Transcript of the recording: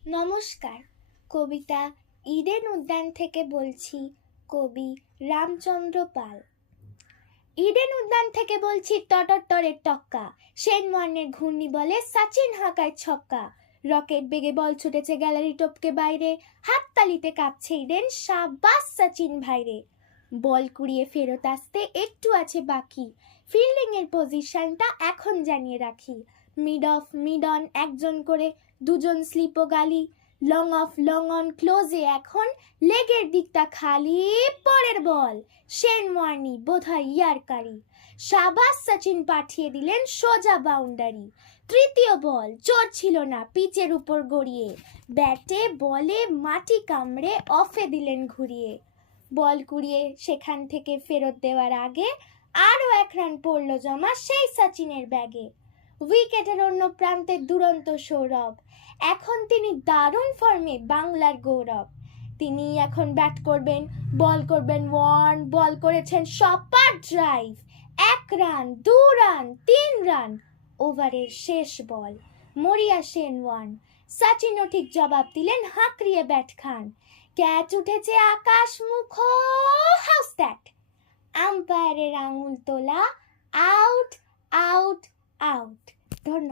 নমস্কার। কবিতা ইডেন উদ্যান থেকে বলছি, কবি রামচন্দ্র পাল। ইডেন উদ্যান থেকে বলছি, টটর টক্কা, সেন ওয়ার্নের ঘূর্ণি বলে সচিন হাঁকায় ছক্কা। রকেট বেগে বল ছুটেছে গ্যালারি টপকে বাইরে, হাততালিতে কাঁপছে ইডেন, সাবাস সচিন ভাইরে। বল কুড়িয়ে ফেরত আসতে একটু আছে বাকি, ফিল্ডিং এর পজিশনটা এখন জানিয়ে রাখি। মিড অফ মিড অন একজন করে, দুজন স্লিপ ও গালি, লং অফ লং অন ক্লোজে এখন, লেগের দিকটা খালি, পরের বল শেন ওয়ার্নি বোধহয় ইয়ারকারি, শাবাশ সচিন পাঠিয়ে দিলেন সোজা বাউন্ডারি। তৃতীয় বল জোর ছিল না পিচের উপর গড়িয়ে, ব্যাটে বলে মাটি কামড়ে অফে দিলেন ঘুরিয়ে। বল কুড়িয়ে সেখান থেকে ফেরত দেওয়ার আগে আরও 1 রান পড়ল জমা সেই সচিনের ব্যাগে। উইকেটের অন্য প্রান্তে দুরন্ত সৌরভ, এখন তিনি দারুণ ফর্মে বাংলার গৌরব। তিনি এখন ব্যাট করবেন, বল করবেন ওয়ার্ন, বল করেছেন সপার ড্রাইভ, 1 রান 2 রান 3 রান, ওভারের শেষ বল মরিয়া সেন ওয়ার্ন। সচিনও ঠিক জবাব দিলেন হাঁকড়িয়ে ব্যাট খান, ক্যাচ উঠেছে আকাশ মুখ, হাউস দ্যাট, আম্পায়ারের আঙুল তোলা, আউট আউট আউট। ধন্যবাদ।